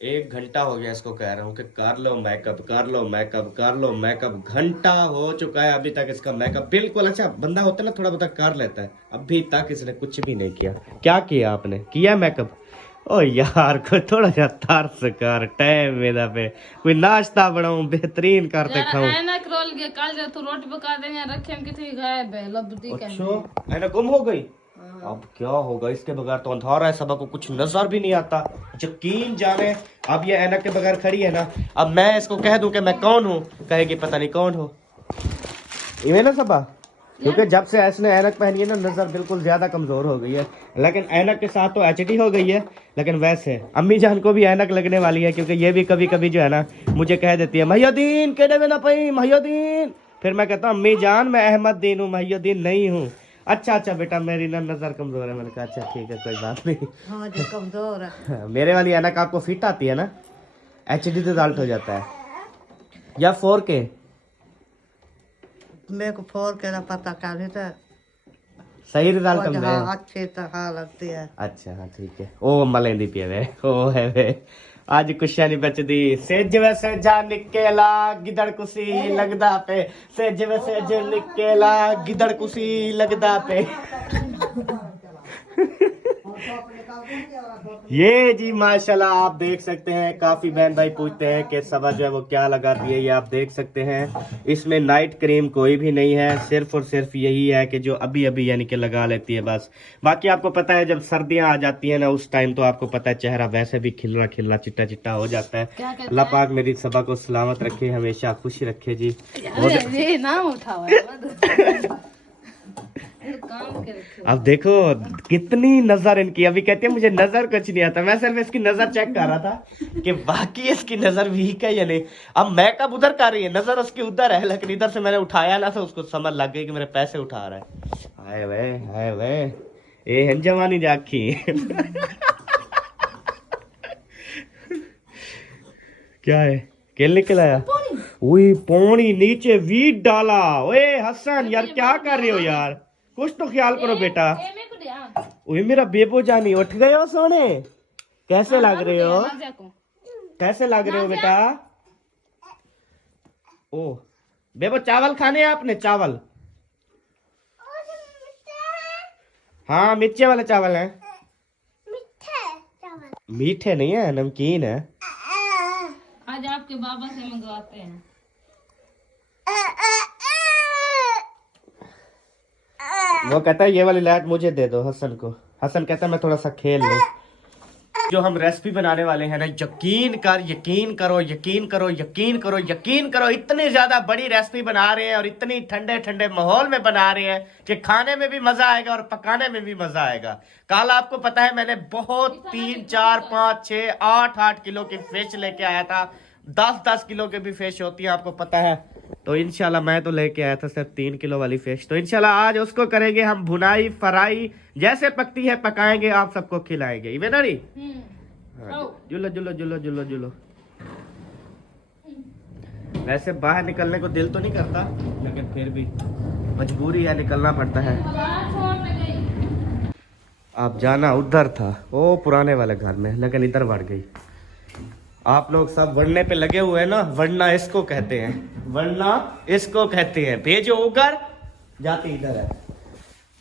एक घंटा हो गया इसको कह रहा हूँ कि कर लो मेकअप, कर लो मेकअप, कर लो मेकअप। घंटा हो चुका है अभी तक इसका मेकअप बिल्कुल। अच्छा बंदा होता है ना थोड़ा बहुत कर लेता है, अभी तक इसने कुछ भी नहीं किया। क्या किया आपने? किया मेकअप? ओ यार कोई थोड़ा सा तरस कर, टाइम मेरा पे कोई नाश्ता बनाऊं बेहतरीन करते खाऊं। ऐनक रोल गया कल जो तू रोटी पका देंगे रखे हम कितनी गायब है लबदी कहने। अच्छा ऐना गुम हो गई। अब क्या होगा इसके बगैर? तो अंधारा है, सबा को कुछ नजर भी नहीं आता। यकीन जाने अब ये ऐनक के बगैर खड़ी है ना, अब मैं इसको कह दूं कि मैं कौन हूँ, कहेगी पता नहीं कौन हो। इवे ना सबा, क्योंकि जब से इसने ऐनक पहनी है ना नजर बिल्कुल ज्यादा कमजोर हो गई है। लेकिन ऐनक के साथ तो एचडी हो गई है। लेकिन वैसे अम्मी जान को भी ऐनक लगने वाली है, क्योंकि ये भी कभी कभी जो है ना मुझे कह देती है महियुद्दीन केडे में ना पई महियुद्दीन। फिर मैं कहता हूँ अम्मी जान मैं अहमददीन हूँ, महियुद्दीन नहीं हूँ। अच्छा अच्छा बेटा मेरी ना नजर कमजोर है। मैंने कहा अच्छा ठीक है कोई बात नहीं। हाँ जो कमजोर है। मेरे वाली ऐनक आपको फिट आती है ना, एचडी रिजल्ट हो जाता है या 4K? मेरे को फोर के ना पता कर तो सही रिजल्ट और हमने। हाँ अच्छी तरह लगती है। अच्छा हाँ ठीक है। ओ मलेंदी पिए वे ओ है वे आज कुछ नहीं बचदी। सेज वैसे जा निकेला गिदड़ कुसी लगदा पे, सेज वैसे जा निकेला गिदड़ कुसी लगदा पे। ये जी माशाल्लाह आप देख सकते हैं, काफी बहन भाई पूछते हैं कि सबा जो है वो क्या लगाती है। ये आप देख सकते हैं इसमें नाइट क्रीम कोई भी नहीं है, सिर्फ और सिर्फ यही है कि जो अभी अभी यानी कि लगा लेती है बस। बाकी आपको पता है जब सर्दियां आ जाती है ना उस टाइम तो आपको पता है चेहरा वैसे भी खिलना खिलना चिट्टा चिट्टा हो जाता है। अल्लाह पाक मेरी सबा को सलामत रखे, हमेशा खुश रखे जी। ये नाम उठाओ अब देखो कितनी नजर इनकी, अभी कहती है मुझे नजर कुछ नहीं आता। मैं सिर्फ इसकी नजर चेक कर रहा था कि बाकी इसकी नजर वीक है या नहीं। अब मेकअप उधर कर रही है, नजर उसकी उधर है, लेकिन इधर से मैंने उठाया ना तो उसको समझ लग गई कि मेरे पैसे उठा रहा है। हाय वे ए हंजवानी जाखी। क्या है? केल निकल आया? ओए पानी नीचे वीट डाला। ओए हसन यार क्या कर रहे हो यार, कुछ तो ख्याल करो बेटा। ओए मेरा बेबो जानी उठ गए हो सोने। कैसे लग रहे हो, कैसे लग रहे हो बेटा? ओ बेबो चावल खाने हैं आपने? चावल हाँ मिर्चे वाले चावल हैं। मीठे नहीं है, नमकीन है। आज आपके बाबा से मंगवाते हैं। वो कहता है ये वाली लाइट मुझे दे दो हसन को। हसन कहता है मैं थोड़ा सा खेल लूं। जो हम रेसिपी बनाने वाले हैं ना, यकीन कर, यकीन करो, यकीन करो, यकीन करो, यकीन करो, इतनी ज्यादा बड़ी रेसिपी बना रहे हैं और इतनी ठंडे ठंडे माहौल में बना रहे हैं कि खाने में भी मजा आएगा और पकाने में भी मजा आएगा। कल आपको पता है मैंने बहुत 3 4 5 6 8 किलो की फिश लेके आया था। 10 किलो की भी फिश होती है आपको पता है। तो इंशाल्लाह मैं तो लेके आया था सिर्फ 3 किलो वाली फिश। तो इंशाल्लाह आज उसको करेंगे हम भुनाई फ्राई, जैसे पकती है पकाएंगे, आप सबको खिलाएंगे। ये ना नहीं जुलो जुलो जुलो जुलो जुलो। वैसे बाहर निकलने को दिल तो नहीं करता, लेकिन फिर भी मजबूरी है, निकलना पड़ता है। आप जाना उधर था वो पुराने वाले घर में, लेकिन इधर बढ़ गई। आप लोग सब वरने पे लगे हुए हैं ना, वरना इसको कहते हैं, वरना इसको कहते हैं। भेजो उधर, जाती इधर है।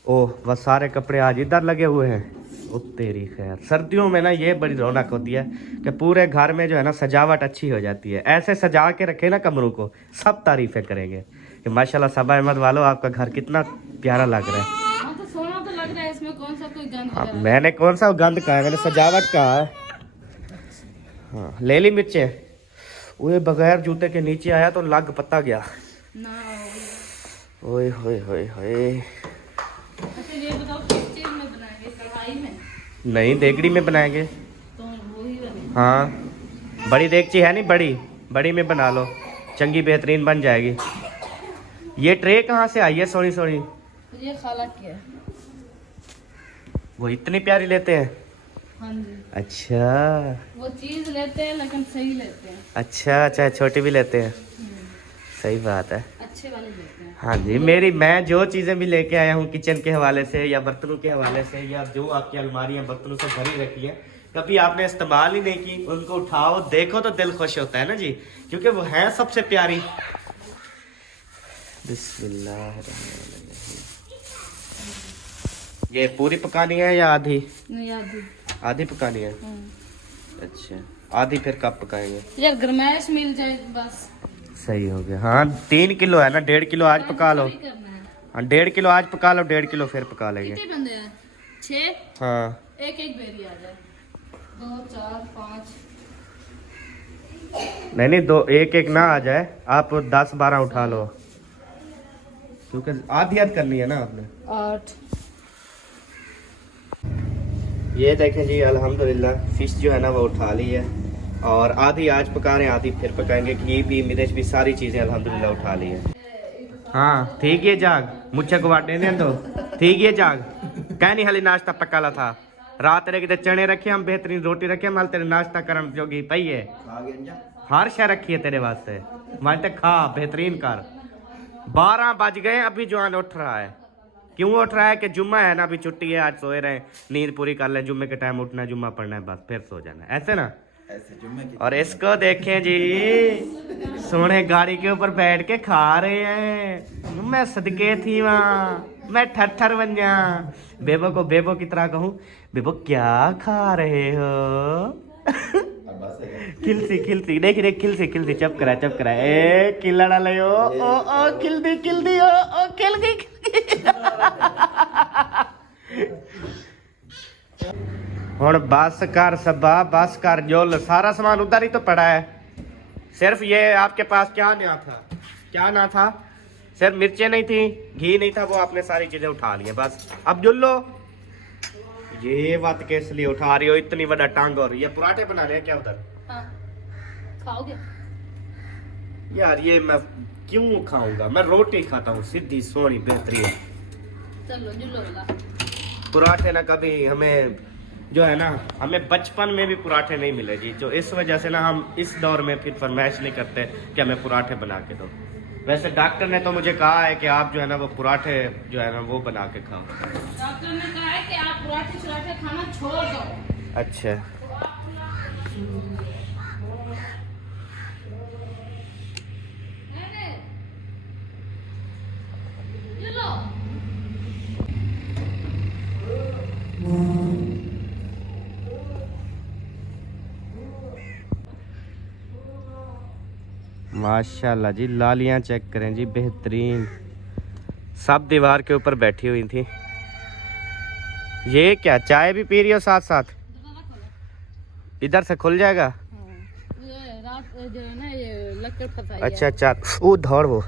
ओह बस सारे कपड़े आज इधर लगे हुए हैं। ओ तेरी खैर, सर्दियों में ना ये बड़ी रौनक होती है कि पूरे घर में जो है ना सजावट अच्छी हो जाती है। ऐसे सजा के रखे ना कमरों को, सब तारीफें करेंगे कि माशाल्लाह सबा अहमद वालों आपका घर कितना प्यारा लग रहा है। तो सोना तो लग रहा है, इसमें कौन सा कोई गंद है? मैंने कौन सा गंद कहा है, मैंने सजावट कहा है। हाँ ले ली मिर्चें। वो बगैर जूते के नीचे आया तो लग पता गया। ओए होए होए होए। अच्छा ये बताओ किस चीज में बनाएंगे, कढ़ाई में? नहीं देगड़ी में बनाएंगे। तो वही वाली। हाँ बड़ी देगची है नहीं, बड़ी बड़ी में बना लो, चंगी बेहतरीन बन जाएगी। ये ट्रे कहाँ से आई है सोनी सोनी? ये खाला की है। वो इतनी प्यारी लेते हैं? हाँ जी। अच्छा वो चीज लेते हैं लेकिन सही लेते हैं। अच्छा चाहे छोटी भी लेते हैं, सही बात है। अच्छे वाले लेते हैं। हाँ जी, मैं जो चीजें भी लेके आया हूँ किचन के हवाले से या बर्तनों के हवाले से या जो आपकी अलमारियां बर्तनों से भरी रखी है, कभी आपने इस्तेमाल ही नहीं की, उनको उठाओ देखो तो दिल खुश होता है ना जी, क्योंकि वो है सबसे प्यारी। बिस्मिल्लाहिर्रहमानिर्रहीम। ये पूरी पकानी है या आधी? नहीं आधी। आधी पकानी है। अच्छा, आधी फिर कब पकाएंगे? यार गरमैश मिल जाए बस। सही हो गया। हाँ 3 किलो है ना, 1.5 किलो आज पका लो। हाँ 1.5 किलो आज पका लो, 1.5 किलो फिर पका लेंगे। कितने बंदे हैं? 6। हाँ एक बेरी आ जाए। 2 4 5। नहीं दो, एक ना आ जाए, आप 10-12 उठा लो, क्योंकि आधी आध करनी है ना आपने। 8। ये देखें जी, अल्हम्दुलिल्लाह फिश जो है ना वो उठा ली है, और आधी आज पका रहे हैं, आधी फिर पकाएंगे। घी भी, मिर्च भी, सारी चीजें अल्हम्दुलिल्लाह उठा ली है। हाँ ठीक है जाग, मुझे को वाटे दें दो। ठीक है जाग, कह नहीं हाली नाश्ता पकाला था रात तेरे किते चने रखे, हम बेहतरीन रोटी रखे, माल तेरे नाश्ता करन जोगी पई है, हर शय रखी है तेरे वास्ते, माल ते खा बेहतरीन कर। 12 बज गए, अभी जवान उठ रहा है। क्यों उठ रहा है? कि जुम्मा है ना, अभी छुट्टी है, आज सोए रहे, नींद पूरी कर ले, जुम्मे के टाइम उठना है, जुम्मा पढ़ना है, बस फिर सो जाना है, ऐसे ना। और इसको देखें जी, सोने गाड़ी के ऊपर बैठ के खा रहे हैं। मैं सदके थी वहाँ, मैं ठट्ठर बन जा। बेबो को बेबो की तरह कहूँ, बेबो क्या खा रहे हो? खिलसी देख खिलसी चप करा ए किलड़ा ले ओ खिलदी ओ खिल गई। हुण बस कर सबा, बस कर जोल, सारा सामान उधर ही तो पड़ा है। सिर्फ ये आपके पास क्या ना था, सिर्फ मिर्चें नहीं थी, घी नहीं था, वो आपने सारी चीजें उठा ली है बस। अब जुल लो। ये बात किस लिए उठा रही हो इतनी बड़ा टांग? और ये पराठे बना रहे हैं क्या उधर? खाओगे? यार ये मैं क्यों खाऊंगा, मैं रोटी खाता हूँ सीधी सोनी बेहतरीन। चलो जुलो। पराठे ना कभी हमें जो है ना, हमें बचपन में भी पराठे नहीं मिले जी, जो इस वजह से ना हम इस दौर में फिर फरमाइश नहीं करते कि हमें पराठे बना के दो। वैसे डॉक्टर ने तो मुझे कहा है कि आप जो है ना वो पराठे जो है ना वो बना के खाओ। डॉक्टर ने कहा है कि आप पराठे खाना छोड़ दो। अच्छा माशाल्लाह जी, लालियां चेक करें जी, बेहतरीन, सब दीवार के ऊपर बैठी हुई थी। ये क्या चाय भी पी रही हो साथ साथ? इधर से खुल जाएगा। ये रात जो है ना ये लकड़ फसाई है। अच्छा वो धौड़ वो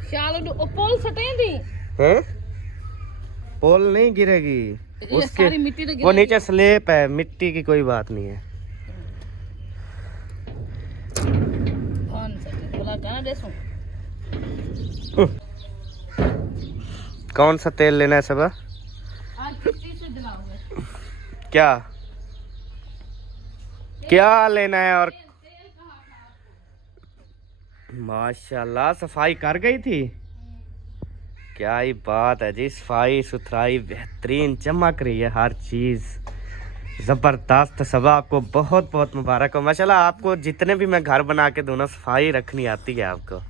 पोल सटे दी है, पोल नहीं गिरेगी उसके, सारी मिट्टी तो वो नीचे स्लेप है, मिट्टी की कोई बात नहीं है। कौन सा तेल लेना है सब? क्या लेना है? और माशाल्लाह सफाई कर गई थी, क्या ही बात है जी, सफाई सुथराई बेहतरीन, चमक रही है हर चीज जबरदस्त। सब आपको बहुत बहुत मुबारक हो माशाल्लाह। आपको जितने भी मैं घर बना के दूं ना, सफाई रखनी आती है आपको,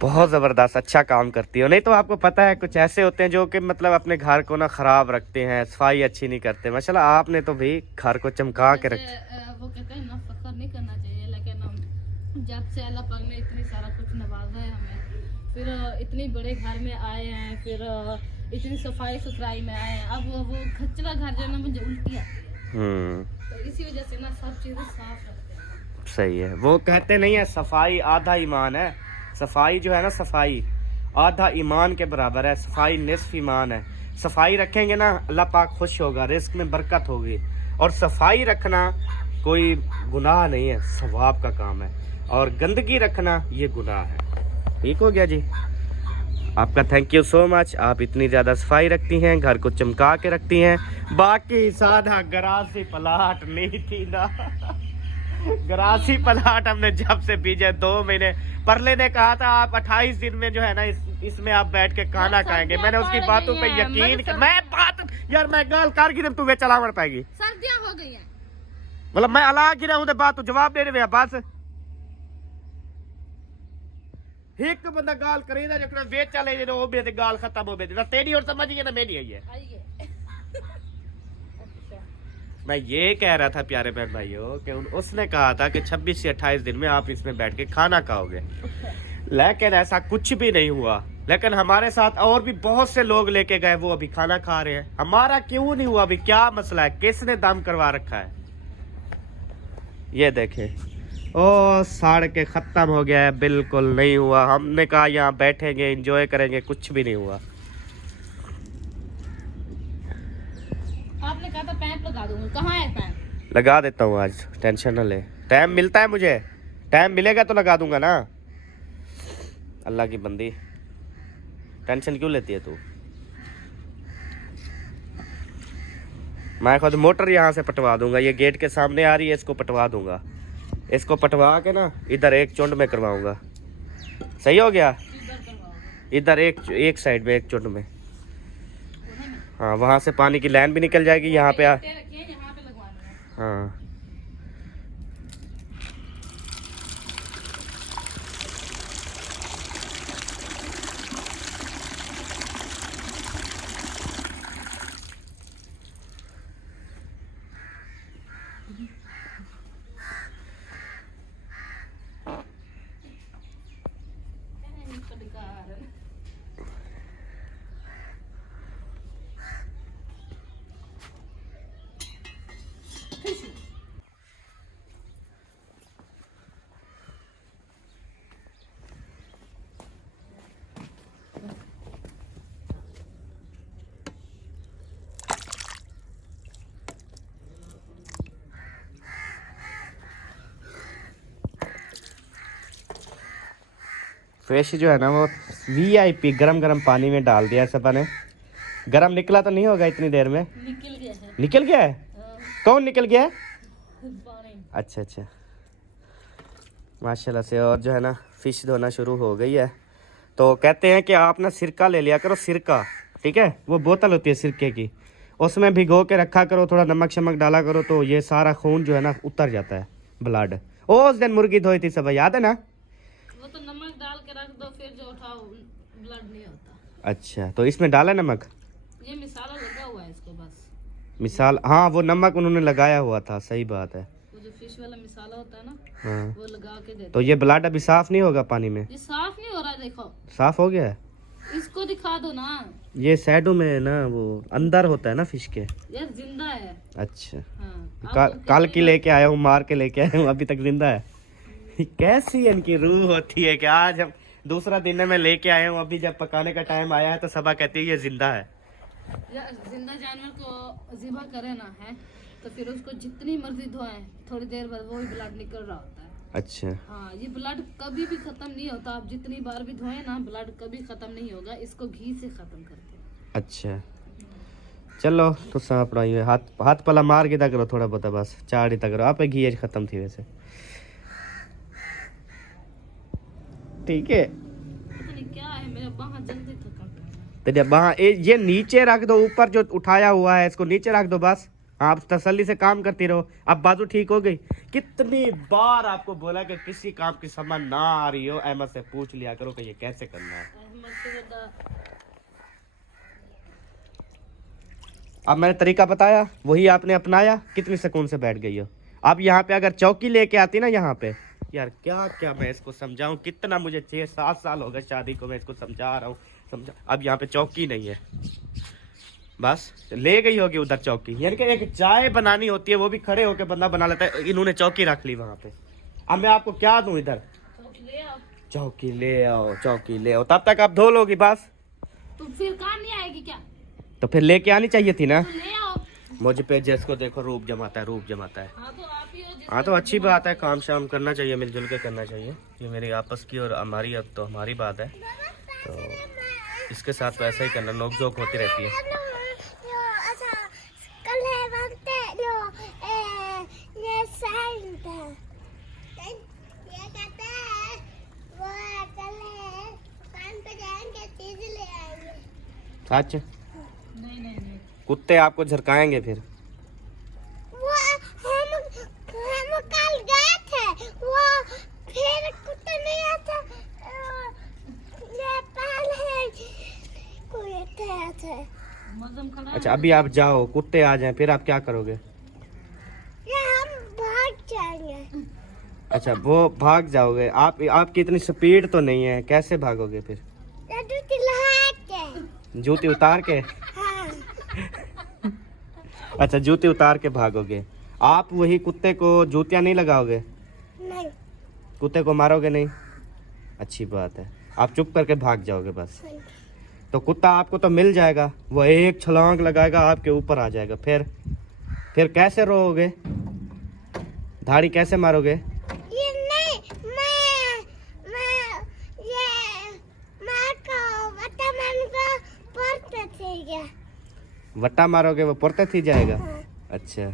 बहुत ज़बरदस्त, अच्छा काम करती हो। नहीं तो आपको पता है कुछ ऐसे होते हैं जो कि मतलब अपने घर को ना ख़राब रखते हैं, सफाई अच्छी नहीं करते। माशाल्लाह आपने तो भी घर को चमका के रख। वो कहते हैं ना फख्र नहीं करना चाहिए, लेकिन हम जब से अल्लाह पाक ने इतनी सारा कुछ नवाजा है हमें, फिर इतनी बड़े घर में आए हैं, फिर इतनी सफाई सुथराई में आए हैं। अब वो खचरा घर जो है ना मुझे उल्टी आती है, तो इसी वजह से ना सब चीज़ें साफ रखते हैं। सही है, वो कहते नहीं है सफाई आधा ईमान है। सफाई जो है ना, सफाई आधा ईमान के बराबर है, सफाई निस्फ ईमान है। सफाई रखेंगे ना अल्लाह पाक खुश होगा, रिस्क में बरकत होगी। और सफाई रखना कोई गुनाह नहीं है, सवाब का काम है, और गंदगी रखना ये गुनाह है। ठीक हो गया जी, आपका थैंक यू सो मच। आप इतनी ज़्यादा सफाई रखती हैं, घर को चमका के रखती हैं। बाकी साधा गरासी प्लाट नहीं थी ना ग्रासी प्लाट हमने जब से बीजे 2 महीने। परले ने कहा था आप 28 दिन में जो है ना इसमें आप बैठ के खाना खाएंगे। मैंने उसकी बातों पे यकीन कर, मैं बात यार मैं गाल कार गिर तू वे चला मर पाएगी। सर्दियां हो गई हैं मतलब मैं अला गिरा हूं बात तू जवाब दे रहे बस एक तो बंदा गाल करे ना जो वे चले जे ओ बे गाल खत्म हो बे तेरी और समझ गई ना मेरी आई है। मैं ये कह रहा था प्यारे बहन भाइयों कि उसने कहा था कि 26 से 28 दिन में आप इसमें बैठ के खाना खाओगे, लेकिन ऐसा कुछ भी नहीं हुआ। लेकिन हमारे साथ और भी बहुत से लोग लेके गए, वो अभी खाना खा रहे हैं। हमारा क्यों नहीं हुआ? अभी क्या मसला है? किसने दम करवा रखा है? ये देखे ओ साड़ के खत्म हो गया है, बिल्कुल नहीं हुआ। हमने कहा यहाँ बैठेंगे एंजॉय करेंगे, कुछ भी नहीं हुआ। आपने कहा था पैंप लगा दूंगा, कहाँ है पैंप? लगा देता हूँ आज, टेंशन न ले। टाइम मिलता है मुझे, टाइम मिलेगा तो लगा दूंगा ना। अल्लाह की बंदी टेंशन क्यों लेती है तू? मैं खुद मोटर यहाँ से पटवा दूंगा। ये गेट के सामने आ रही है, इसको पटवा दूंगा। इसको पटवा के ना इधर एक चुंड में करवाऊंगा। सही हो गया? इधर एक साइड में, एक चुंड में। हाँ, वहाँ से पानी की लाइन भी निकल जाएगी यहाँ पे। हाँ फिश जो है ना वो VIP गरम गरम पानी में डाल दिया सब ने। गरम निकला तो नहीं होगा इतनी देर में? निकल गया है। निकल गया है? कौन निकल गया है? अच्छा अच्छा, माशाल्लाह से। और जो है ना फिश धोना शुरू हो गई है। तो कहते हैं कि आप ना सिरका ले लिया करो, सिरका, ठीक है? वो बोतल होती है सिरके की, उसमें भिगो के रखा करो, थोड़ा नमक शमक डाला करो, तो ये सारा खून जो है ना उतर जाता है, ब्लड। उस दिन मुर्गी धोई थी सब, याद है ना? वो तो नमक डाल के रख दो, फिर जो उठाओ ब्लड नहीं होता। अच्छा, तो इसमें डाला नमक? ये मसाला लगा हुआ है इसको बस। मिसाल, हाँ वो नमक उन्होंने लगाया हुआ था, सही बात है। वो जो फिश वाला मसाला होता है ना, हाँ, वो लगा के देते। तो ये ब्लड अभी साफ नहीं होगा पानी में? ये साफ नहीं हो रहा है, देखो। साफ हो गया है? इसको दिखा दो ना। ये सैडो में ना वो अंदर होता है ना फिश के। यार जिंदा है। अच्छा, हाँ, कल की लेके आया हूँ, मार के लेके आया हूँ, अभी तक जिंदा है। कैसी इनकी रूह होती है कि आज हम दूसरा दिन में लेके आए हूँ, अभी जब पकाने का टाइम आया है तो सबा कहती है ये जिंदा है। यार जिंदा जानवर को ज़िबा करे ना है तो फिर उसको जितनी मर्जी धोएं, थोड़ी देर बाद वो ही ब्लड निकल रहा होता है। अच्छा, हाँ, ये ब्लड कभी भी खत्म नहीं होता। आप जितनी बार भी धोएं ना, ब्लड कभी खत्म नहीं होगा। इसको घी से खत्म करते। अच्छा चलो, तो सांप रही है। हाथ पला मार के दा करो थोड़ा बहुत, बस चार ही तक करो। आप घी खत्म थी वैसे, ठीक है? पता नहीं क्या है, मेरा बाह जल्दी थका। तेरे बाह ये नीचे रख दो, ऊपर जो उठाया हुआ है इसको नीचे रख दो बस। आप तसल्ली से काम करती रहो। अब बाजू ठीक हो गई। कितनी बार आपको बोला कि किसी काम की समझ ना आ रही हो, अहमद से पूछ लिया करो कि ये कैसे करना है। अब मैंने तरीका बताया, वही आपने अपनाया, कितनी सुकून से बैठ गई हो। अब यहाँ पे अगर चौकी लेके आती ना यहाँ पे, यार क्या क्या मैं इसको समझाऊं, कितना मुझे 6-7 साल हो गए शादी को, मैं इसको समझा रहा हूँ, समझा। अब यहाँ पे चौकी नहीं है, बस ले गई होगी उधर चौकी। यानी कि एक चाय बनानी होती है, वो भी खड़े होके बंदा बना लेता है, इन्होंने चौकी रख ली वहां पे। अब मैं आपको क्या दूं इधर? चौकी ले आओ, चौकी ले आओ, तब तक आप धो लोगी बस। तो फिर काम नहीं आएगी क्या? तो फिर लेके आनी चाहिए थी ना। तो ले आओ। मुझ पे जिसको देखो रूप जमाता है, रूप जमाता है। हाँ, तो आप ही हो जिसको हाँ, तो अच्छी बात है, काम शाम करना चाहिए, मिलजुल के करना चाहिए। ये मेरी आपस की और हमारी, अब तो हमारी बात है, तो इसके साथ तो ऐसा ही करना, नोक-झोंक होती रहती है। अच्छा, नहीं नहीं नहीं, कुत्ते आपको झरकाएंगे फिर। हम कल गए थे, वो फिर कुत्ता नहीं आता, ये पहले कोई आता था। मौसम खड़ा अच्छा, अभी आप जाओ, कुत्ते आ जाएं, फिर आप क्या करोगे? ये हम भाग जाएंगे। अच्छा, वो भाग जाओगे आप? आपकी इतनी स्पीड तो नहीं है, कैसे भागोगे फिर? लड्डू चिल्ला के। जूती उतार के? हाँ। अच्छा, जूती उतार के भागोगे आप। वही कुत्ते को जूतियां नहीं लगाओगे? नहीं। कुत्ते को मारोगे नहीं? अच्छी बात है, आप चुप करके भाग जाओगे बस। तो कुत्ता आपको तो मिल जाएगा, वो एक छलांग लगाएगा, आपके ऊपर आ जाएगा, फिर कैसे रोओगे? धाड़ी कैसे मारोगे? ये नहीं, मैं को वटामन को पढ़ते थे क्या? वट्टा मारोगे, वो पुरते थी जाएगा? हाँ। अच्छा,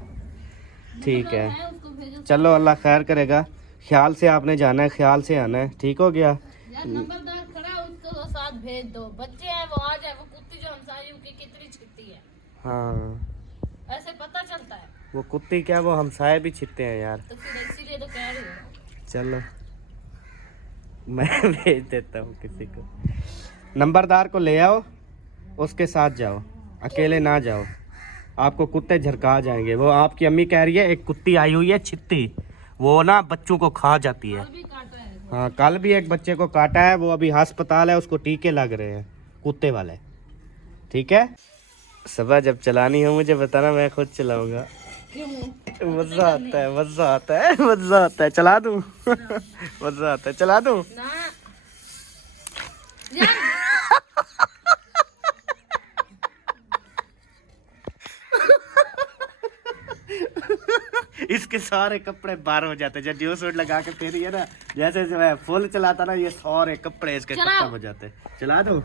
ठीक है, उसको भेजो। चलो, अल्लाह खैर करेगा। ख्याल से आपने जाना है, ख्याल से आना है, ठीक हो गया? यार नंबरदार खड़ा, उसको साथ भेज दो। बच्चे हैं, वो आ जाए। वो कुत्ती जो हमसायों की कितनी छिपती है, हाँ, ऐसे पता चलता है। वो कुत्ती क्या, वो हमसाए भी छिपते हैं यार। तो फिर इसीलिए तो कह रही हूँ। चलो, मैं भेज देता हूँ किसी को। नंबरदार को ले आओ, उसके साथ जाओ, अकेले ना जाओ, आपको कुत्ते झरका जाएंगे। वो आपकी अम्मी कह रही है एक कुत्ती आई हुई है छित्ती, वो ना बच्चों को खा जाती है। कल भी काटा है। हाँ, कल भी एक बच्चे को काटा है, वो अभी अस्पताल है, उसको टीके लग रहे हैं कुत्ते वाले। ठीक है, सुबह जब चलानी हो मुझे बताना, मैं खुद चलाऊंगा। क्यों? मजा आता है, मजा आता है, मजा आता है। चला दूं? मजा आता है, चला दूं? ना यार, इसके सारे कपड़े बाहर हो जाते, जब ड्यू सूट लगा के फिर ये ना, जैसे जो है फुल चलाता ना, ये सारे कपड़े इसके चलाओ। खत्म हो जाते। चला दो,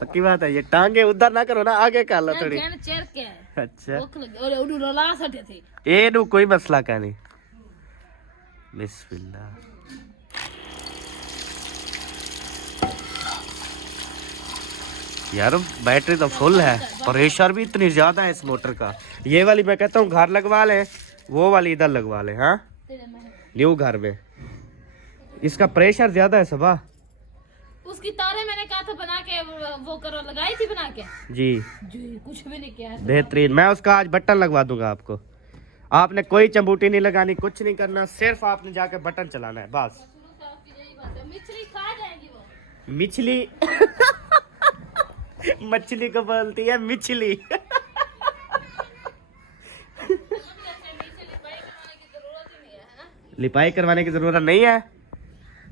पक्की बात है। ये टांगे उधर ना करो ना, आगे कर लो थोड़ी। जैन चेर के अच्छा, भूख लगी और उडू रोला सटे थे। ये नु कोई मसला का नहीं। बिस्मिल्लाह। यार बैटरी तो फुल है, प्रेशर भी इतनी ज्यादा है इस मोटर का। ये वाली मैं कहता हूँ घर लगवा ले, वो वाली इधर लगवा ले। हाँ, तेरे में न्यू घर में इसका प्रेशर ज्यादा है सबा। उसकी तारे मैंने कहा था बना के वो करो, लगाई थी बना के जी, जी, कुछ भी नहीं किया है। बेहतरीन। मैं उसका आज बटन लगवा दूंगा आपको। आपने कोई चंबूटी नहीं लगानी, कुछ नहीं करना, सिर्फ आपने जाके बटन चलाना है बस। शुरू से आपकी यही बात है, मिचली खा जाएगी वो। मिचली मछली को बोलती है मिचली। ऐसे मिचली पाई बनाने की जरूरत ही नहीं है ना, लिपाई करवाने की जरूरत नहीं है,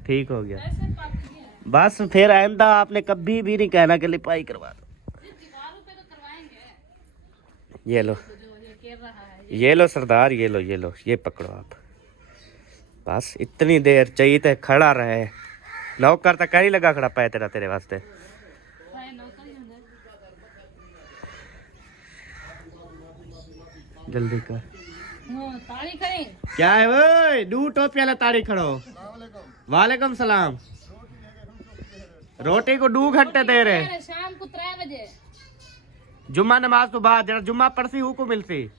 ठीक हो गया। ऐसे पाती है। बस फिर आइंदा आपने कभी भी नहीं कहना कि लिपाई करवा दो। दीवारों पे तो करवाएंगे। ये लो, तो जो ये कह रहा है, ये लो सरदार, ये लो, ये लो, ये पकड़ो आप। बस इतनी देर चाहिए तो खड़ा रहे, नौकर तक नहीं लगा खड़ा पाए तेरा, तेरे वास्ते। भाई नौकर ही होंगे। जल्दी कर। हाँ, ताड़ी करें। क्या है वो दू टोपी वाला ताड़ी खड़ो? वालेकुम सलाम। रोटी को 2 घंटे दे रहे, अरे शाम को 3 बजे। जुम्मा नमाज तो बाद जरा जुम्मा पढ़सी हूँ को मिलती।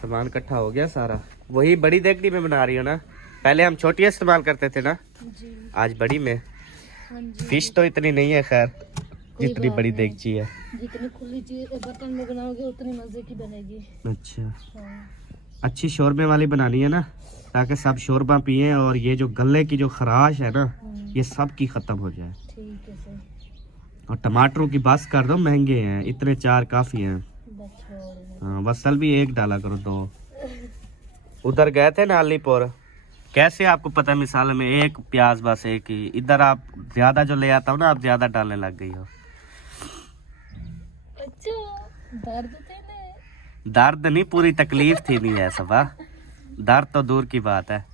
सामान इकट्ठा हो गया सारा। वही बड़ी देगड़ी में बना रही हो ना? पहले हम छोटी इस्तेमाल करते थे ना, जी आज बड़ी में। हाँ जी, फिश तो इतनी नहीं है खैर, कोई जितनी बात बड़ी नहीं। देगची है। जितनी खुली चीज बर्तन में बनाओगे उतनी मजे की बनेगी। अच्छा, हाँ। अच्छी शोरबे वाली बनानी है ना, ताकि सब शोरबा पिए और ये जो गले की जो खराश है ना, ये सब की खत्म हो जाए। ठीक है सर, और टमाटरों की बस कर दो, महंगे हैं इतने, 4 काफी हैं। बस छोड़। हाँ, वसल भी 1 डाला करो 2। उधर गए थे ना अलीपुर, कैसे आपको पता है, मिसाल में 1 प्याज बस 1 ही। इधर आप ज्यादा जो ले आता हो ना, आप ज्यादा डालने लग गई हो। अच्छा, दर्द थे ना? दर्द नहीं, पूरी तकलीफ थी नहीं है सबा। दर्द तो दूर की बात है,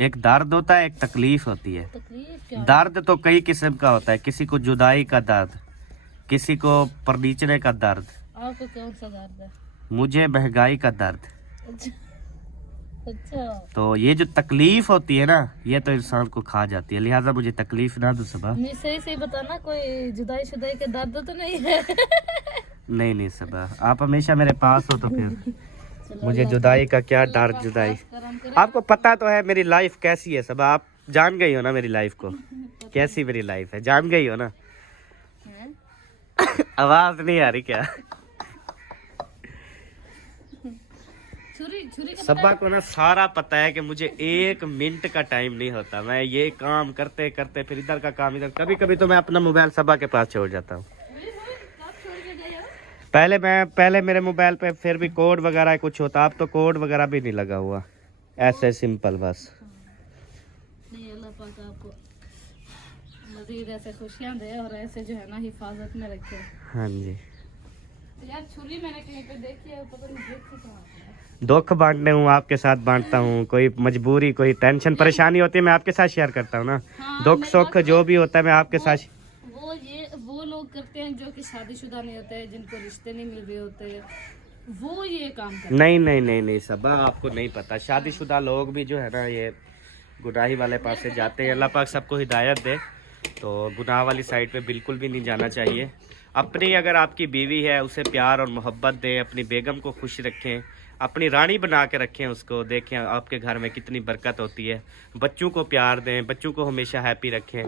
एक दर्द होता है, एक तकलीफ होती है। तकलीफ क्या? दर्द तो कई किस्म का होता है, किसी को जुदाई का दर्द, किसी को फर्नीचर का दर्द, आपको कौन सा दर्द है? मुझे महंगाई का दर्द। अच्छा अच्छा। तो ये जो तकलीफ होती है ना, ये तो इंसान को खा जाती है, लिहाजा मुझे तकलीफ ना दो सबा। नहीं सही सही बताना, कोई जुदाई शुदाई का दर्द तो नहीं है? नहीं नहीं सबा, आप हमेशा मेरे पास हो तो फिर चलो, मुझे अल्लाह जुदाई का क्या अल्लाह डर पाक जुदाई। करम करे। आपको पता तो है मेरी लाइफ कैसी है सबा, आप जान गई हो ना मेरी लाइफ को, कैसी मेरी लाइफ है, जान गई हो ना। हैं? आवाज नहीं आ रही क्या? छुरी छुरी का सबा को ना सारा पता है कि मुझे 1 मिनट का टाइम नहीं होता, मैं ये काम करते करते फिर इधर का काम इधर, कभी कभी तो मैं अपना मोबाइल सबा के पास छोड़ जाता हूँ। कब छोड़ के गए हो? पहले मेरे मोबाइल पे फिर भी कोड वगैरह कुछ होता, अब तो कोड वगैरह भी नहीं लगा हुआ, ऐसे सिंपल बस। नहीं, अल्लाह पाक आपको मजीद ऐसे खुशियाँ दे और ऐसे जो है ना हिफाजत में रखे। हाँ जी, यार छुरी मैंने कहीं पे देखी है, पता नहीं देख से कहाँ है। दुख बांटने हूँ आपके साथ बांटता हूँ, कोई मजबूरी कोई टेंशन परेशानी होती है मैं आपके साथ शेयर करता हूँ ना, हाँ, दुख मेरी सुख बात जो भी होता है मैं आपके साथ। वो लोग करते हैं जो कि शादीशुदा नहीं होते हैं, जिनको रिश्ते नहीं मिल रहे होते हैं, वो ये काम करते नहीं नहीं नहीं नहीं सबा, आपको नहीं पता, शादीशुदा लोग भी जो है ना ये गुनाही वाले पास से जाते हैं, अल्लाह पाक सबको हिदायत दे, तो गुनाह वाली साइड पे बिल्कुल भी नहीं जाना चाहिए। अपनी अगर आपकी बीवी है उसे प्यार और मोहब्बत दें, अपनी बेगम को खुश रखें, अपनी रानी बना के रखें उसको, देखें आपके घर में कितनी बरकत होती है, बच्चों को प्यार दें, बच्चों को हमेशा हैप्पी रखें।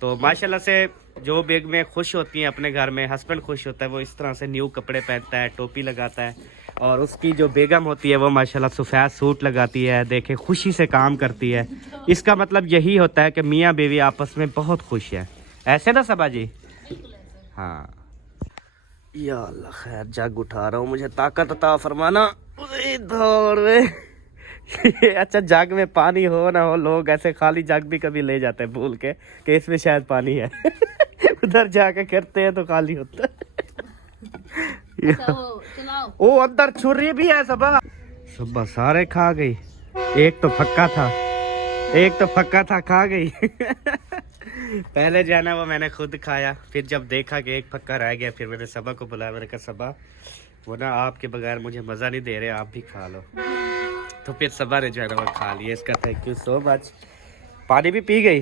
तो माशाल्लाह से जो बेगमें खुश होती हैं अपने घर में, हस्बैंड खुश होता है, वो इस तरह से न्यू कपड़े पहनता है, टोपी लगाता है, और उसकी जो बेगम होती है वो माशाल्लाह सफ़ेद सूट लगाती है, देखे खुशी से काम करती है। इसका मतलब यही होता है कि मियाँ बीवी आपस में बहुत खुश है, ऐसे ना सबा जी? हाँ, या अल्लाह खैर, जग उठा रहा हूँ, मुझे ताकत अता फरमाना। उरे दौड़ में अच्छा, जग में पानी हो ना हो, लोग ऐसे खाली जग भी कभी ले जाते हैं भूल के कि इसमें शायद पानी है उधर जाके करते हैं तो खाली होता है। चलाओ। ओ अंदर छुरी भी है सबा, सबा सारे खा गई, एक तो फक्का था खा गई पहले जो है ना वो मैंने खुद खाया, फिर जब देखा कि एक फक्का रह गया, फिर मैंने सबा को बुलाया, मैंने कहा सबा वो ना आपके बगैर मुझे मज़ा नहीं दे रहे, आप भी खा लो। तो फिर सबा ने जो है ना वो खा लिया, इसका थैंक यू सो मच। पानी भी पी गई,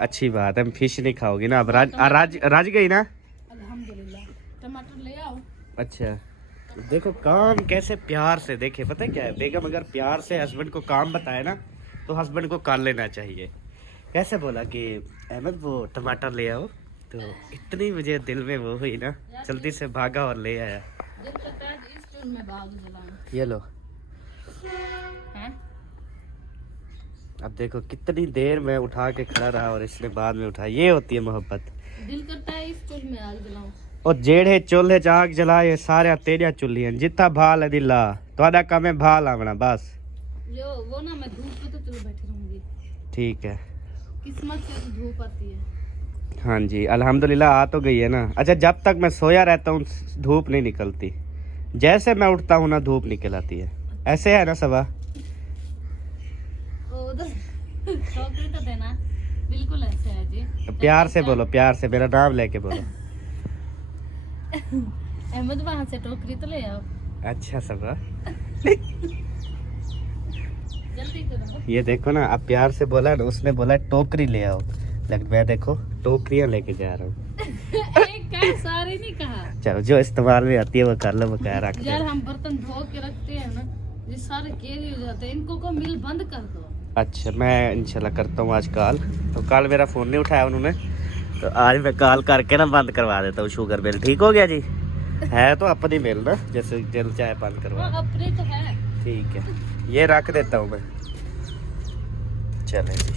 अच्छी बात है, फिश नहीं खाओगी ना अब, राज गई ना? अल्हम्दुलिल्लाह। टमाटर ले आओ। अच्छा, देखो काम कैसे प्यार से, देखे पता है क्या है, बेगम अगर प्यार से हस्बैंड को काम बताए ना तो हस्बैंड को कर लेना चाहिए। कैसे बोला कि अहमद वो टमाटर ले आओ, तो इतनी मुझे दिल में वो हुई ना, जल्दी से भागा और ले आया। दिल करता है इस चूल्हे में बाग जलाऊं। ये लो, हैं? अब देखो कितनी देर में उठा के खड़ा रहा और इसने बाद में उठा, ये होती है मोहब्बत। दिल करता है इस चूल्हे में आग जलाऊं। और जेड़े चूल्हे च आग जलाए सारे तेरिया चुल्लियां, जिथा भाल है दिला ਤੁਹਾਡਾ काम है भाल आवना बस। जो वो ना मैं धूप पे तो चलो बैठी रहूंगी, ठीक है, किस्मत से तो धूप आती है। हाँ जी अल्हम्दुलिल्लाह आ तो गई है ना। अच्छा, जब तक मैं सोया रहता हूँ धूप नहीं निकलती, जैसे मैं उठता हूँ ना धूप निकल आती है, ऐसे है ना सबा? उधर टोकरी तो देना, बिल्कुल ऐसे है जी। प्यार से बोलो, प्यार से मेरा नाम लेके बोलो। अहमद वहाँ से टोकरी तो ले आओ, अच्छा सबा, जल्दी करो। ये देखो ना, अब प्यार से बोला ना, उसने बोला टोकरी ले आओ, लेकिन मैं देखो टोकरियां लेके जा रहा हूँ। एक का सारे नहीं कहा। चलो जो इस्तेमाल में आती है वो कर लो, वो क्या रख यार दो। हम बर्तन धो के रखते हैं ना, ये सारे केरी हो जाते हैं, इनको को मिल बंद कर दो। अच्छा, मैं इंशाल्लाह करता हूँ आज कॉल, तो कल मेरा फ़ोन नहीं उठाया उन्होंने, तो आज मैं कॉल करके ना बंद करवा देता हूँ। शुगर बिल ठीक हो गया जी? है तो अपनी मिल ना, जैसे जल चाय बंद करवा। हाँ, अपने तो है। ठीक है, ये रख देता हूँ मैं। चले जी,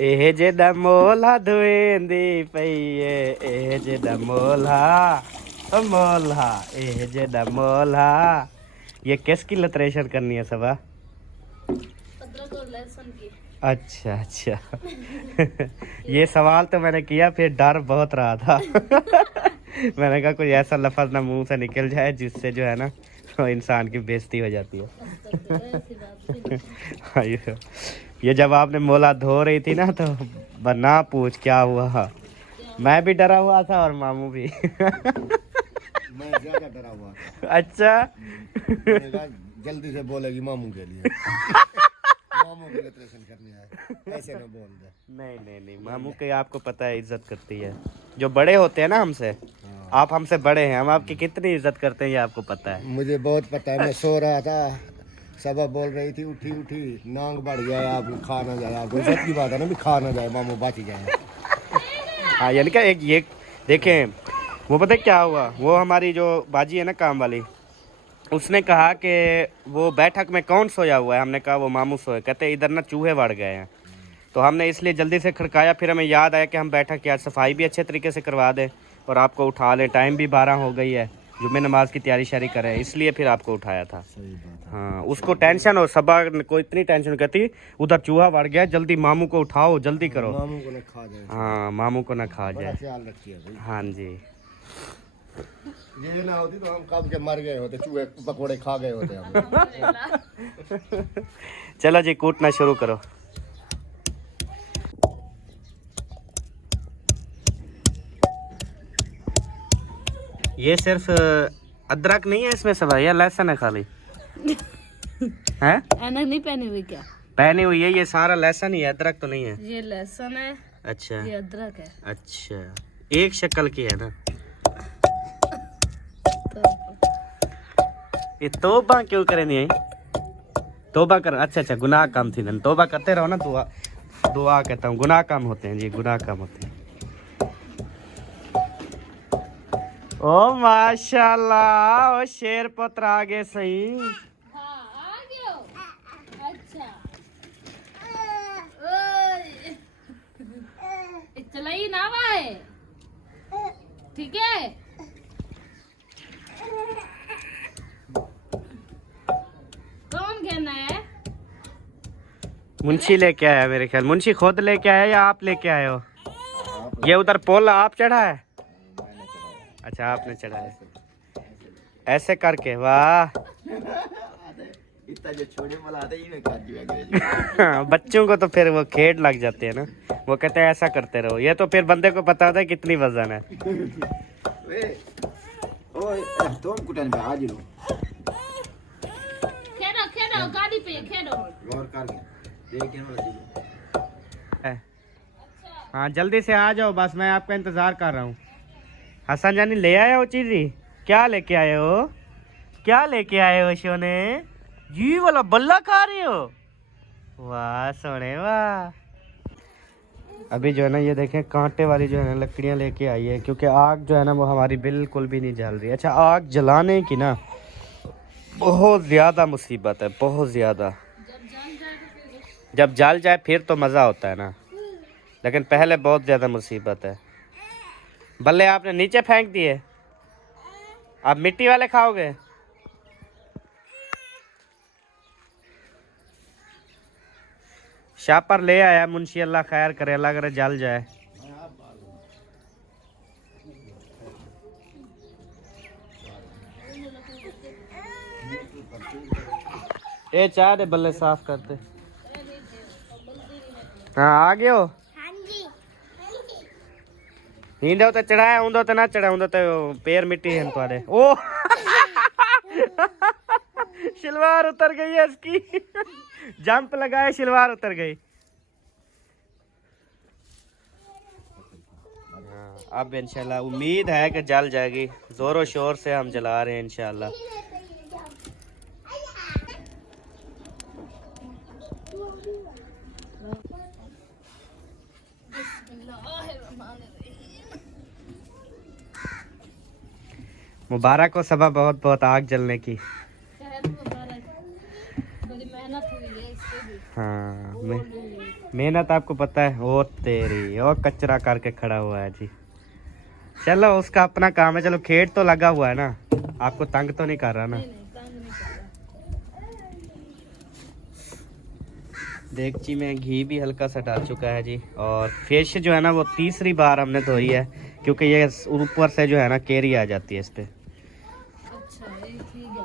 ਇਹ ਜਿਹੜਾ ਮੋਲਾ ਦੁਏਂਦੀ ਪਈਏ, ਇਹ ਜਿਹੜਾ ਮੋਲਾ ओ मोला, ਇਹ ਜਿਹੜਾ मोला, ये किसकी लिटरेचर करनी है सबा? अदरक और लहसुन की। अच्छा अच्छा ये सवाल तो मैंने किया, फिर डर बहुत रहा था मैंने कहा कोई ऐसा लफ्ज ना मुंह से निकल जाए जिससे जो है ना तो इंसान की बेइज्जती हो जाती है। ये जब आपने मोला धो रही थी ना तो बना पूछ क्या हुआ। मैं भी डरा हुआ था और मामू भी। मैं ज्यादा डरा हुआ था। अच्छा। मैंने कहा जल्दी से बोलेगी मामू के लिए। मामू के लिए ऑपरेशन करने आए, ऐसे ना बोल दे। नहीं नहीं नहीं, मामू के आपको पता है इज्जत करती है, जो बड़े होते हैं ना हमसे। आप हमसे बड़े हैं, हम आपकी कितनी इज्जत करते हैं ये आपको पता है। मुझे बहुत पता है, मैं सो रहा था, सबा बोल रही थी उठी उठी, नांग बढ़ गया, आप खा ना जाए। आपको इज्जत की बात है ना, भी खा ना जाए, मामू बच गए। हाँ यानी क्या एक ये देखें, वो पता है क्या हुआ, वो हमारी जो बाजी है ना काम वाली, उसने कहा कि वो बैठक में कौन सोया हुआ है। हमने कहा वो मामू सोए। कहते इधर ना चूहे बढ़ गए हैं। तो हमने इसलिए जल्दी से खड़काया, फिर हमें याद आया कि हम बैठक यार सफाई भी अच्छे तरीके से करवा दें और आपको उठा लें। टाइम भी 12 हो गई है, जुम्मे नमाज की तैयारी शारी करें, इसलिए फिर आपको उठाया था। सही बात है। हाँ, उसको टेंशन हो, सबा को इतनी टेंशन कहती उधर चूहा बढ़ गया, जल्दी मामू को उठाओ, जल्दी करो। मामू को ना खा जाए। हाँ, मामू को ना खा बड़ा जाए। ख्याल रखिए भाई। हाँ जी। ये ना होती तो हम कब के मर गए होते, चूहे पकौड़े खा गए होते हम। चलो जी, कूटना शुरू करो। ये सिर्फ अदरक नहीं है इसमें सब, या लहसुन है खाली? है ऐनक नहीं पहनी हुई क्या? पहनी हुई है, ये सारा लहसुन ही है, अदरक तो नहीं है। ये लहसुन है, अच्छा ये अदरक है। अच्छा, एक शक्ल की है ना। ये तौबा क्यों करे नहीं आई? तौबा कर, अच्छा अच्छा, गुनाह कम थी ना, तौबा करते रहो ना। दुआ दुआ कहता हूँ, गुनाह कम होते हैं जी, गुनाह कम होते हैं। ओ माशाल्लाह, ओ शेर पुत्र आगे सही। हाँ, आ गयो। अच्छा, चलाई ना वाए, ठीक है। कौन कहना है? मुंशी लेके आया मेरे ख्याल, मुंशी खुद लेके आया या आप लेके आए हो? ये उधर पोल आप चढ़ा है? अच्छा, आपने चढ़ाया ऐसे करके, वाह। इतना जो छोटे मला आते ही मैं काट दिया। बच्चों को तो फिर वो खेड लग जाते हैं ना, वो कहते हैं ऐसा करते रहो। ये तो फिर बंदे को पता होता है कितनी वजन है। ओए तुम कुटन पे आज लो। खेलो खेलो, गाड़ी पे खेलो। गौर कर देख के। हाँ, जल्दी से आ जाओ, बस मैं आपका इंतजार कर रहा हूँ। हसन जानी ले आए हो चीजी? क्या लेके आए हो? क्या लेके आए हो सोने? जी वाला बल्ला खा रहे हो? वाह सोने वाह। अभी जो है ना ये देखें, कांटे वाली जो है ना लकड़ियाँ लेके आई है, क्योंकि आग जो है ना वो हमारी बिल्कुल भी नहीं जल रही। अच्छा, आग जलाने की ना बहुत ज़्यादा मुसीबत है, बहुत ज़्यादा। जब जल जाए फिर तो मज़ा होता है ना, लेकिन पहले बहुत ज़्यादा मुसीबत है। बल्ले आपने नीचे फेंक दिए, आप मिट्टी वाले खाओगे? शापर ले आया मुंशी, अल्लाह खैर करे, अल्लाह करे जल जाए। ए चाय दे, बल्ले साफ करते। हाँ, आ गए हो? हाँ जी, हाँ जी। नींद तो चढ़ाया, ऊंदो तो ना चढ़ा, ऊंदो तो पैर मिट्टी है तुम्हारे। ओ शलवार उतर गई है इसकी। जंप लगाए, शलवार उतर गई। अब इंशाल्लाह उम्मीद है कि जल जाएगी, जोरों शोर से हम जला रहे हैं इंशाल्लाह। मुबारक हो सबा, बहुत बहुत आग जलने की। बड़ी मेहनत हुई है इससे भी। हाँ, मेहनत आपको पता है। ओ तेरी, और कचरा करके खड़ा हुआ है जी। चलो, उसका अपना काम है। चलो, खेत तो लगा हुआ है ना, आपको तंग तो नहीं कर रहा ना? नहीं, तंग नहीं कर रहा। देगची में घी भी हल्का सा डाल चुका है जी। और फिश जो है ना वो तीसरी बार हमने धोई है, क्योंकि ये ऊपर से जो है ना केरी आ जाती है इस पे। अच्छा ये ठीक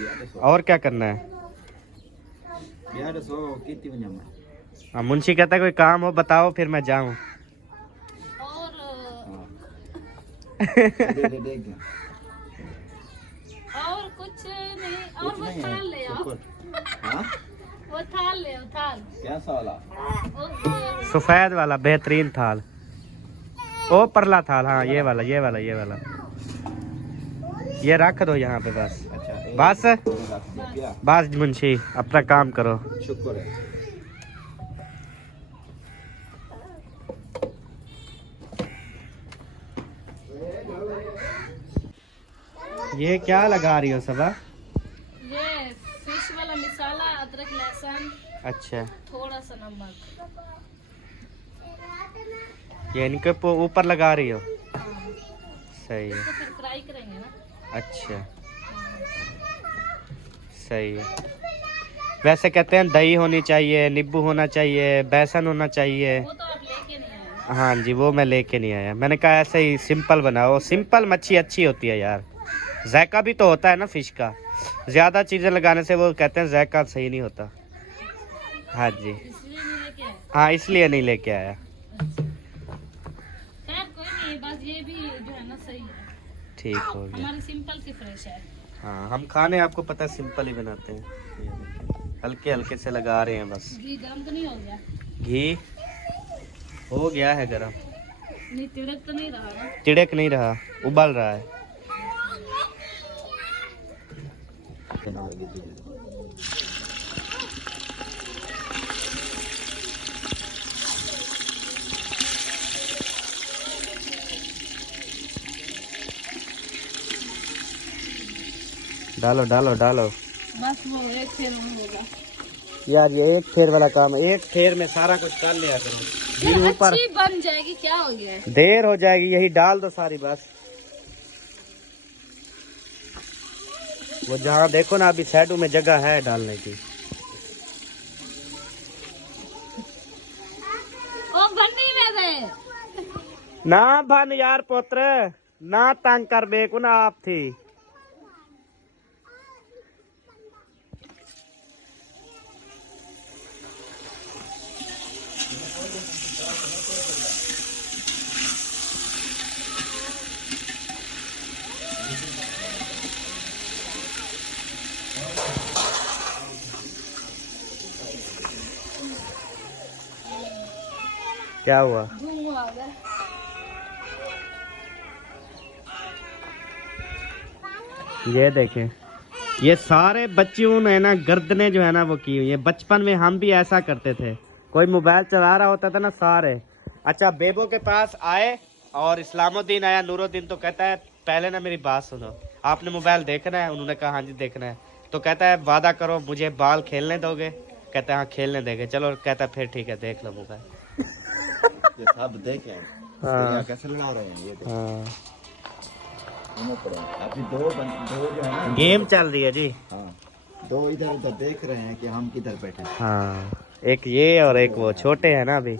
है। और क्या करना है? हाँ, मुंशी कहता है कोई काम हो बताओ फिर मैं जाऊँ। और और कुछ नहीं, और वो थाल ले आओ। वो थाल ले आओ, थाल। कैसा वाला? सफेद वाला बेहतरीन थाल, ओ परला थाल। हाँ ये वाला ये वाला ये वाला, ये रख दो यहाँ पे बस। बस बस मुंशी अपना काम करो। शुक्र है। ये क्या लगा रही हो सबा? ये फिश वाला मसाला, अदरक लहसुन, अच्छा, थोड़ा सा नमक। ये इनके ऊपर लगा रही हो? हाँ। सही है। इसको फिर फ्राई करेंगे ना। अच्छा सही है। वैसे कहते हैं दही होनी चाहिए, नींबू होना चाहिए, बेसन होना चाहिए। वो तो आप लेके नहीं आए। हाँ जी, वो मैं लेके नहीं आया। मैंने कहा ऐसे ही सिंपल बनाओ। सिंपल मच्छी अच्छी होती है यार, जायका भी तो होता है ना फिश का। ज़्यादा चीज़ें लगाने से वो कहते हैं जायका सही नहीं होता। हाँ जी, इसलिए नहीं लेके आए। हाँ इसलिए नहीं लेके आया। खैर कोई नहीं, बस ये भी जो है ना सही है। ठीक हो गया। हमारी सिंपल सी फ्रेश है। हाँ हम खाने आपको पता है सिंपल ही बनाते हैं। हल्के हल्के से लगा रहे हैं बस। घी गर्म तो नहीं हो गया? घी हो गया है गरम। नहीं तिड़क तो नहीं रहा ना? तिड़क नहीं रहा, उबल रहा है। डालो डालो डालो। बस वो एक फेर में होगा यार ये एक फेर वाला काम है, एक फेर में सारा कुछ कर लिया करो। फिर घी ऊपर अच्छी बन जाएगी। क्या हो गया है? देर हो जाएगी, यही डाल दो सारी बस। वो जहाँ देखो ना अभी साइडों में जगह है डालने की। ओ बंदी में दे। ना बन यार पुत्र, ना तंग कर बेकू ना आप थी। क्या हुआ? धुआं आ गया। ये देखें, ये सारे बच्चियों ने ना गर्दने जो है ना वो की हुई है। बचपन में हम भी ऐसा करते थे, कोई मोबाइल चला रहा होता था ना सारे। अच्छा बेबो के पास आए और इस्लामुद्दीन आया, नूरुद्दीन तो कहता है पहले ना मेरी बात सुनो, आपने मोबाइल देखना है? उन्होंने कहा हाँ जी देखना है। तो कहता है वादा करो मुझे बाल खेलने दोगे? कहता है हाँ खेलने देंगे। चलो कहता है फिर ठीक है देख लो मोबाइल। ये सब देखें। हाँ कैसे लगा रहे हैं ये? हाँ अभी दो जो है ना गेम चल रही है जी। हाँ, दो इधर उधर देख रहे हैं कि हम किधर बैठे हैं। हाँ एक ये और एक वो छोटे हैं ना अभी,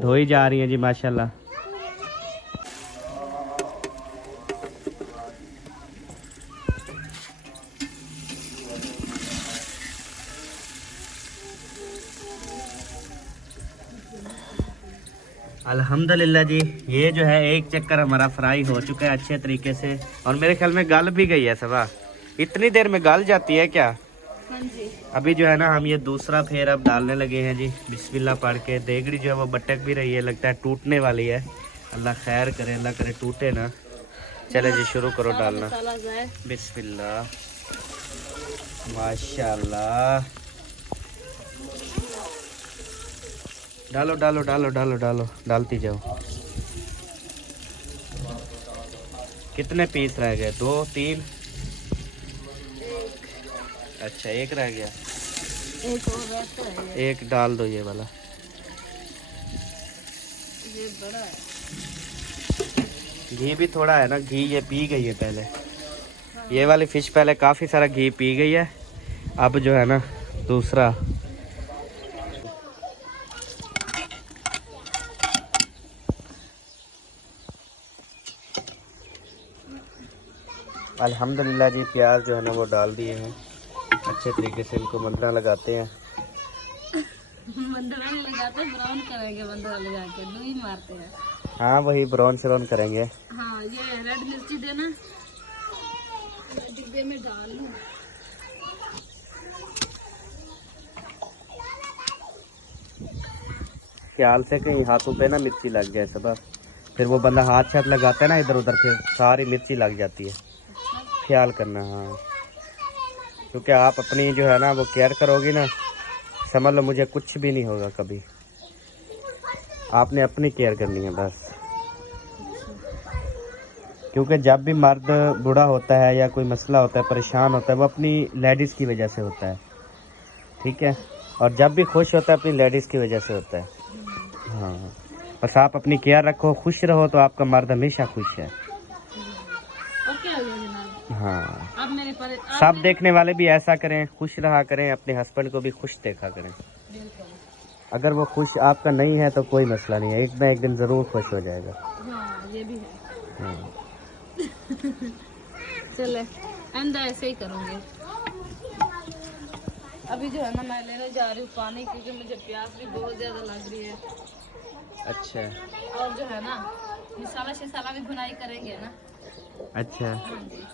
धोई जा रही है जी माशाल्लाह। अल्हम्दुलिल्लाह जी, ये जो है एक चक्कर हमारा फ्राई हो चुका है अच्छे तरीके से, और मेरे ख्याल में गल भी गई है सबा। इतनी देर में गल जाती है क्या? हाँ जी। अभी जो है ना हम ये दूसरा फेर अब डालने लगे हैं जी, बिस्मिल्लाह पढ़ के। देगड़ी जो है वो बटक भी रही है, लगता है टूटने वाली है। अल्लाह खैर करे, अल्लाह करे टूटे ना। चले जी शुरू करो डालना। मसाला जाए। बिस्मिल्लाह माशाल्लाह। डालो डालो डालो डालो डालो, डालती जाओ। कितने पीस रह गए? 2 3? अच्छा एक रह गया। एक और रहता है। एक डाल दो ये वाला। ये बड़ा है। घी भी थोड़ा है ना, घी ये पी गई है पहले। ये वाली फिश पहले काफ़ी सारा घी पी गई है। अब जो है ना दूसरा अल्हम्दुलिल्लाह जी प्याज जो है ना वो डाल दिए हैं। अच्छे तरीके से इनको मंदरा लगाते हैं। मंदरा नहीं लगाते, ब्राउन करेंगे मंदरा लगा के, दो ही मारते हैं। हाँ वही ब्राउन श्राउन करेंगे। हाँ ये रेड मिर्ची देना, डिब्बे में डाल लूं। ख्याल से कहीं हाथों पे ना मिर्ची लग जाए सब, फिर वो बंदा हाथ छात लगाता है ना इधर उधर, फिर सारी मिर्ची लग जाती है। ख्याल करना। हाँ क्योंकि आप अपनी जो है ना वो केयर करोगी ना, समझ लो मुझे कुछ भी नहीं होगा कभी। आपने अपनी केयर करनी है बस। क्योंकि जब भी मर्द बूढ़ा होता है या कोई मसला होता है, परेशान होता है, वो अपनी लेडीज़ की वजह से होता है, ठीक है। और जब भी खुश होता है अपनी लेडीज़ की वजह से होता है। हाँ बस आप अपनी केयर रखो, खुश रहो तो आपका मर्द हमेशा खुश है। ओके जनाब। हाँ अब मेरे पर सब देखने वाले भी ऐसा करें, खुश रहा करें, अपने हस्बैंड को भी खुश देखा करें। अगर वो खुश आपका नहीं है तो कोई मसला नहीं है, एक ना एक दिन ज़रूर खुश हो जाएगा। हाँ ये भी है। हाँ चले आइंदा ऐसे ही करूँगी। अभी जो है ना मैं लेने जा रही हूँ पानी, क्योंकि मुझे प्यास भी बहुत ज़्यादा लग रही है। अच्छा और जो है ना मसाला शिसाला भी भुनाई करेंगे ना। अच्छा हाँ जी।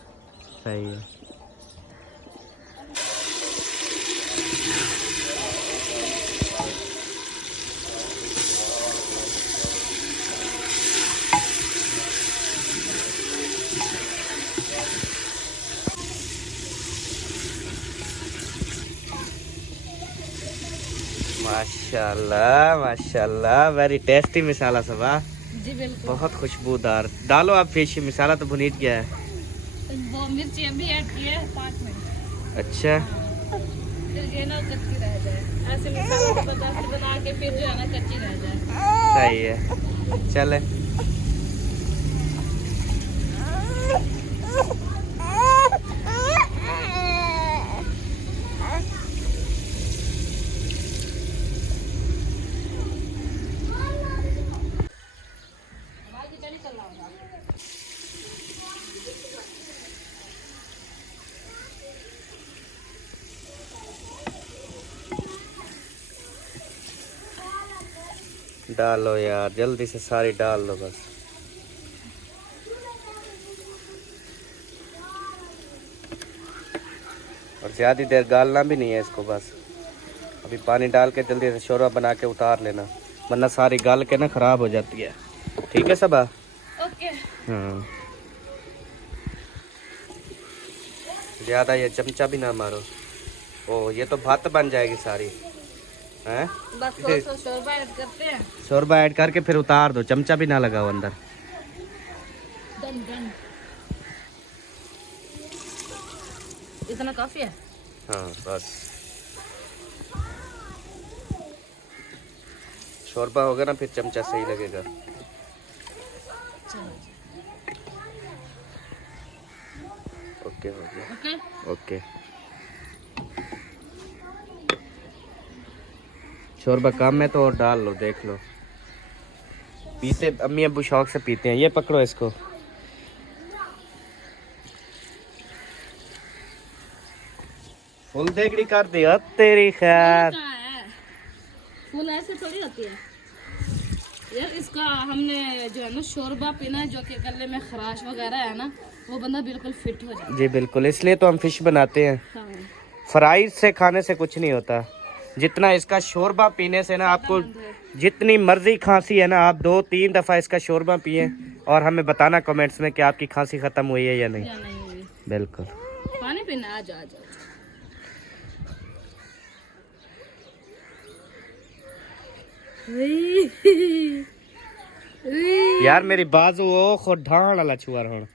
सही है। माशाल्लाह माशाल्लाह, वेरी टेस्टी मसाला सबा, जी बिल्कुल। बहुत खुशबूदार। डालो आप फिश, मसाला तो भुनीत गया है। वो मिर्ची अभी ऐड की है 5 मिनट। अच्छा फिर ये ना कच्ची रह जाए, ऐसे मसाला जबरदस्ती बना के फिर जो है ना कच्ची रह जाए। सही है। चले डालो यार, जल्दी से सारी डाल दो बस। और ज़्यादा देर गालना भी नहीं है इसको, बस अभी पानी डाल के जल्दी से शोरबा बना के उतार लेना, वरना सारी गाल के ना ख़राब हो जाती है। ठीक है सबा? ओके। हाँ ज़्यादा ये चमचा भी ना मारो। ओ ये तो भात बन जाएगी सारी हैं। बस थोड़ा सा शोरबा ऐड करते हैं। शोरबा ऐड करके फिर उतार दो, चमचा भी ना लगाओ अंदर। Done done. इतना काफी है। हाँ बस शोरबा होगा ना फिर चमचा सही लगेगा। चलो ओके हो गया। ओके। ओके शोरबा कम है तो और डाल लो, देख लो। पीते अम्मी अब्बू शौक से पीते हैं। ये पकड़ो इसको। फुल देगड़ी कर दिया तेरी खैर। कहाँ है? फूल ऐसे थोड़ी होती है यार। इसका हमने जो है ना शोरबा पीना है, जो कि गले में खराश वगैरह है ना, वो बंदा बिल्कुल फिट हो जाए। जी बिल्कुल, इसलिए तो हम फिश बनाते हैं। हाँ। फ्राई से खाने से कुछ नहीं होता, जितना इसका शोरबा पीने से ना आपको जितनी मर्जी खांसी है ना, आप 2-3 दफ़ा इसका शोरबा पिए और हमें बताना कमेंट्स में कि आपकी खांसी ख़त्म हुई है या नहीं। या नहीं हुई। बिल्कुल। पानी पीना, आ जाओ आ जाओ। यार मेरी बाजू ओ खुद ढाण वाला छुआ रहा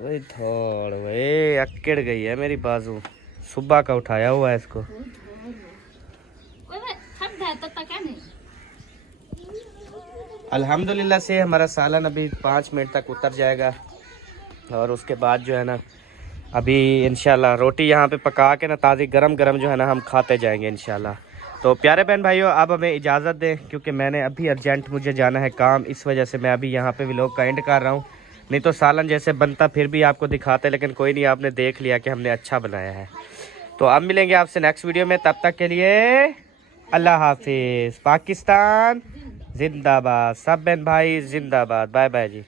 ओए थोड़ वे अकड़ गई है मेरी बाजू। सुबह का उठाया हुआ है इसको। अल्हम्दुलिल्लाह से हमारा सालन अभी 5 मिनट तक उतर जाएगा और उसके बाद जो है ना अभी इंशाल्लाह रोटी यहाँ पे पका के ना ताज़ी गरम गरम जो है ना हम खाते जाएंगे इंशाल्लाह। तो प्यारे बहन भाइयों, अब हमें इजाज़त दें क्योंकि मैंने अभी अर्जेंट मुझे जाना है काम, इस वजह से मैं अभी यहाँ पे व्लॉग का एंड कर रहा हूँ। नहीं तो सालन जैसे बनता फिर भी आपको दिखाते, लेकिन कोई नहीं, आपने देख लिया कि हमने अच्छा बनाया है। तो अब मिलेंगे आपसे नेक्स्ट वीडियो में, तब तक के लिए अल्लाह हाफिज। पाकिस्तान जिंदाबाद, सब बहन भाई जिंदाबाद। बाय बाय जी।